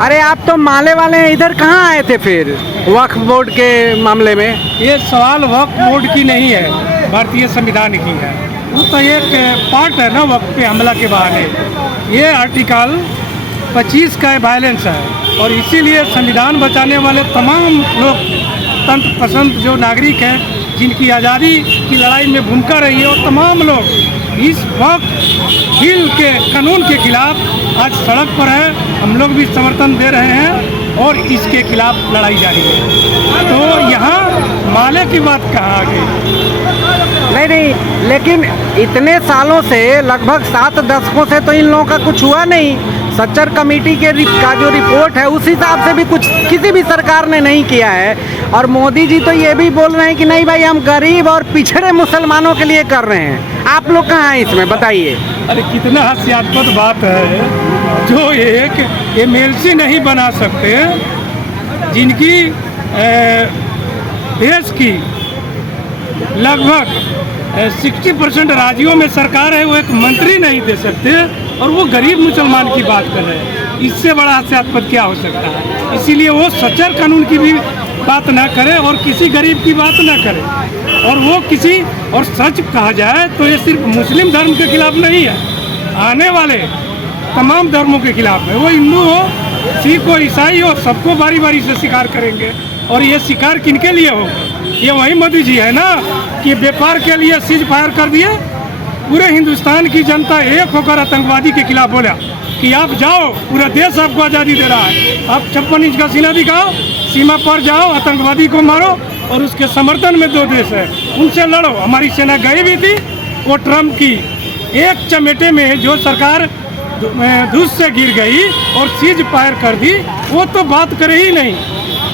अरे आप तो माले वाले हैं, इधर कहाँ आए थे फिर वक्फ बोर्ड के मामले में? ये सवाल वक्फ बोर्ड की नहीं है, भारतीय संविधान की है। वो तो एक पार्ट है ना वक्फ पे हमला के बहाने। ये आर्टिकल 25 का वायलेंस है और इसीलिए संविधान बचाने वाले तमाम लोग तंत्र पसंद जो नागरिक हैं जिनकी आज़ादी की लड़ाई में भूमिका रही है, और तमाम लोग इस वक्त बिल के कानून के खिलाफ आज सड़क पर है। हम लोग भी समर्थन दे रहे हैं और इसके खिलाफ लड़ाई जारी है। तो यहाँ माले की बात कहाँ आ गई? नहीं, लेकिन इतने सालों से, लगभग 7 दशकों से तो इन लोगों का कुछ हुआ नहीं। सच्चर कमेटी का जो रिपोर्ट है उस हिसाब से भी कुछ किसी भी सरकार ने नहीं किया है। और मोदी जी तो ये भी बोल रहे हैं कि नहीं भाई, हम गरीब और पिछड़े मुसलमानों के लिए कर रहे हैं। आप लोग कहाँ हैं इसमें, बताइए। अरे कितना हास्यास्पद बात है, जो एक MLC नहीं बना सकते, जिनकी देश की लगभग 60% राज्यों में सरकार है, वो एक मंत्री नहीं दे सकते और वो गरीब मुसलमान की बात कर रहे हैं। इससे बड़ा हास्यास्पद क्या हो सकता है? इसीलिए वो सच्चर कानून की भी बात ना करे और किसी गरीब की बात ना करे। और वो किसी, और सच कहा जाए तो ये सिर्फ मुस्लिम धर्म के खिलाफ नहीं है, आने वाले तमाम धर्मों के खिलाफ है। वो हिंदू हो, सिख हो, ईसाई हो, सबको बारी बारी से शिकार करेंगे। और ये शिकार किनके लिए हो? ये वही मोदी जी है ना कि व्यापार के लिए सीज फायर कर दिए। पूरे हिंदुस्तान की जनता एक होकर आतंकवादी के खिलाफ बोला कि आप जाओ, पूरा देश आपको आज़ादी दे रहा है, आप 56 इंच का सीना दिखाओ, सीमा पर जाओ, आतंकवादी को मारो। और उसके समर्थन में 2 देश है, उनसे लड़ो। हमारी सेना गई भी थी। वो ट्रम्प की एक चमेटे में जो सरकार धूस से गिर गई और सीज फायर कर दी, वो तो बात करे ही नहीं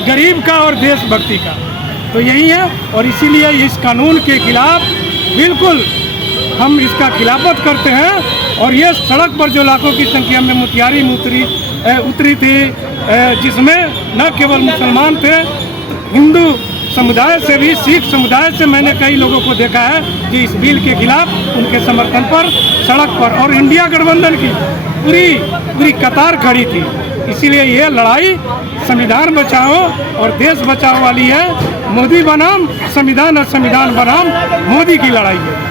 गरीब का और देशभक्ति का। तो यही है, और इसीलिए इस कानून के खिलाफ बिल्कुल हम इसका खिलाफत करते हैं। और ये सड़क पर जो लाखों की संख्या में मुतियारी उतरी थी, जिसमें न केवल मुसलमान थे, हिंदू समुदाय से भी, सिख समुदाय से मैंने कई लोगों को देखा है कि इस बिल के खिलाफ उनके समर्थन पर सड़क पर, और इंडिया गठबंधन की पूरी कतार खड़ी थी। इसीलिए ये लड़ाई संविधान बचाओ और देश बचाओ वाली है। मोदी बनाम संविधान और संविधान बनाम मोदी की लड़ाई है।